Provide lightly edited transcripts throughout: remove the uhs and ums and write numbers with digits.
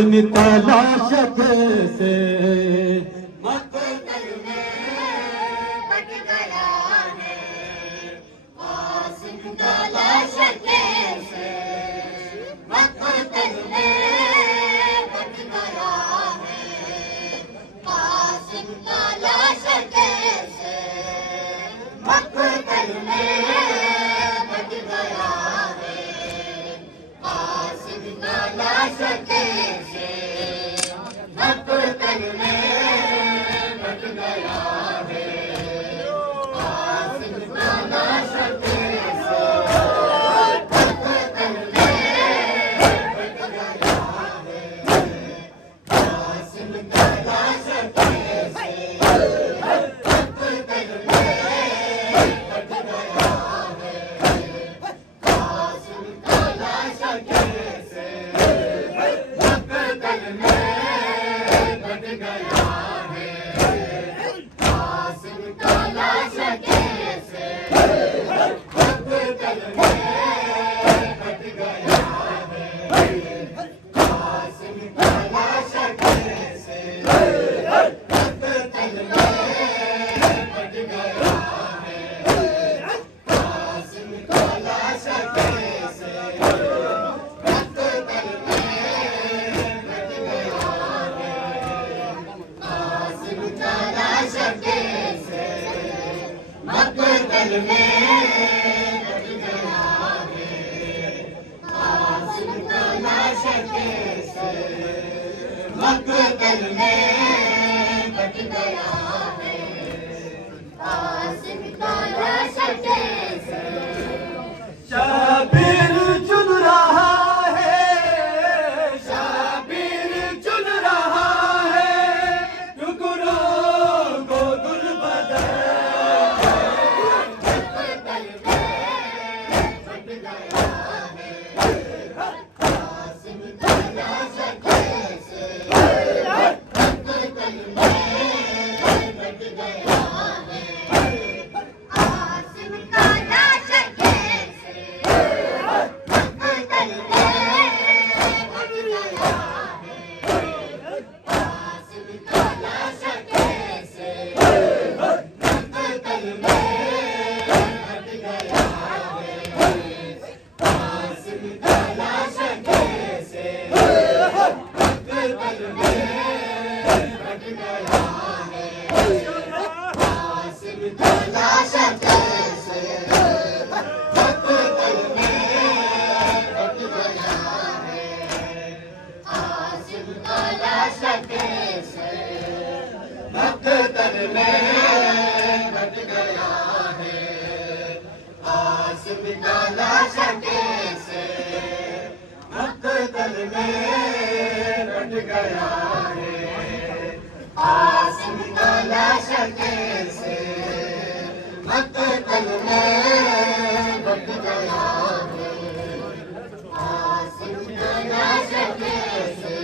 कासिम का लाश कैसे मकतल में बट गया है, कासिम का लाश कैसे मकतल में बट गया है, कासिम का लाश कैसे मकतल में बट गया है, कासिम का लाश कैसे मकतल में बट गया है, कासिम का लाश कैसे मकतल में बट गया है, कासिम का लाश कैसे मकतल में बट गया है, कासिम का लाश कैसे मकतल में बट गया है, कासिम का लाश कैसे मकतल में बट गया है, कासिम का लाश कैसे मकतल में बट गया है, कासिम का लाश कैसे मकतल में बट गया है, कासिम का लाश कैसे मकतल में बट गया है, कासिम का लाश कैसे मकतल में बट गया है, कासिम का लाश कैसे शाबिर चुन रहा है, शाबिर चुन रहा है टुकड़ों को गुलबदर मकतल में बट गया है, कासिम का लाश कैसे मकतल में बट गया है, कासिम का लाश कैसे मकतल में बट गया है, कासिम का लाश कैसे मकतल में बट गया है, कासिम का लाश कैसे मकतल में बट गया है, कासिम का लाश कैसे मकतल में बट गया है, कासिम का लाश कैसे मकतल में बट गया है, कासिम का लाश कैसे मकतल में बट गया है, कासिम का लाश कैसे मकतल में बट गया है, कासिम का लाश कैसे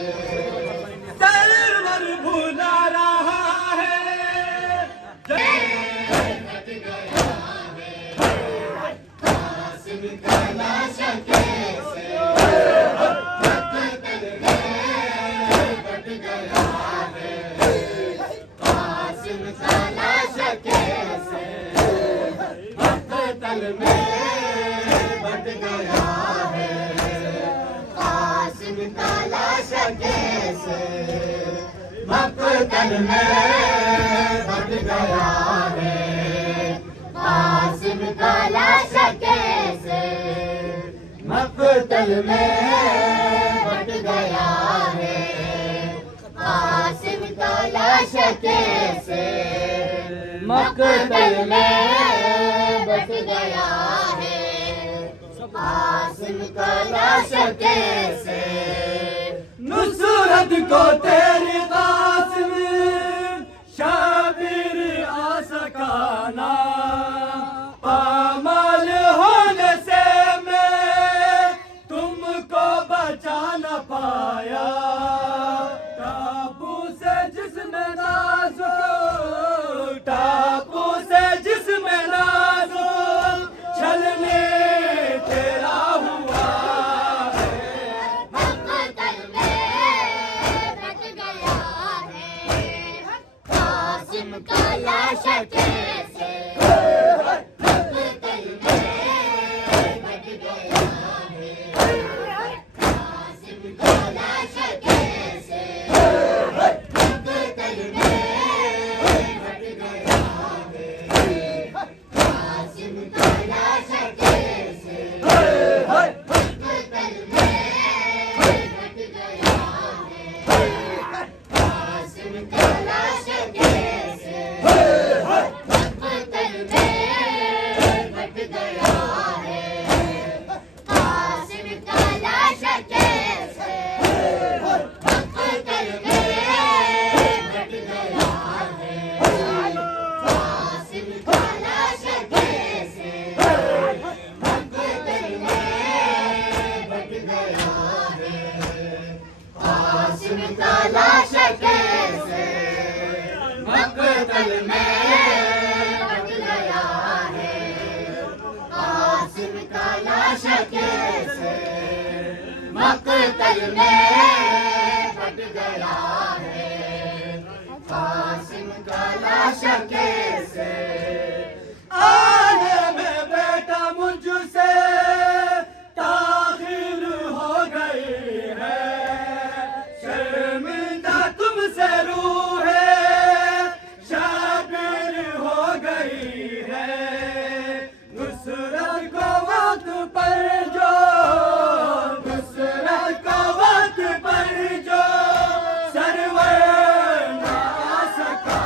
सरवर भुला रहा है बट गया है, कासिम का लाश कैसे मकतल में बट गया है, कासिम का लाश कैसे मकतल में बट गया है, कासिम का लाश कैसे मकतल में बट गया है, कासिम का लाश कैसे मकतल में बट गया है, कासिम का लाश कैसे मकतल में बट गया है, कासिम का लाश कैसे नुसरत को तेरी कासिम शाबिर आ सकाना पामाल होने से मैं तुमको बचा न पाया टापू से जिसमें नाजुक टापू से जिसमें नाजुक छलने तेरा हुआ है। मकतल में शके से मकतल में बट गया है कासिम का लाश कैसे आने में बेटा मुझसे ताखिर हो गई है शर्मिंदा तुमसे रूह शाबिर हो गई है नुसरत को वक्त पर जो नुसरत को वक्त पर जो सरवर ना सका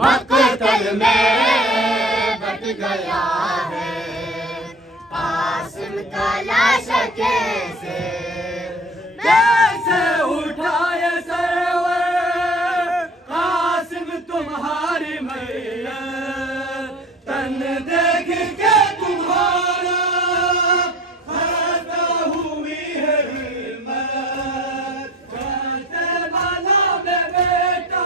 मकतल में बट गया है कासिम का लाश कैसे कैसे उठाए सरवर कासिम तुम्हारी मैया तन देख के तुम्हारा खाता हुई है हिम्मत कैसे बना में बेटा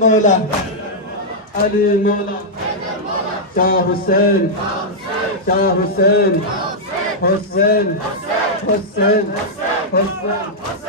मौला अली मौला शाह हुसैन शाह हुसैन हुसैन हुसैन हुसैन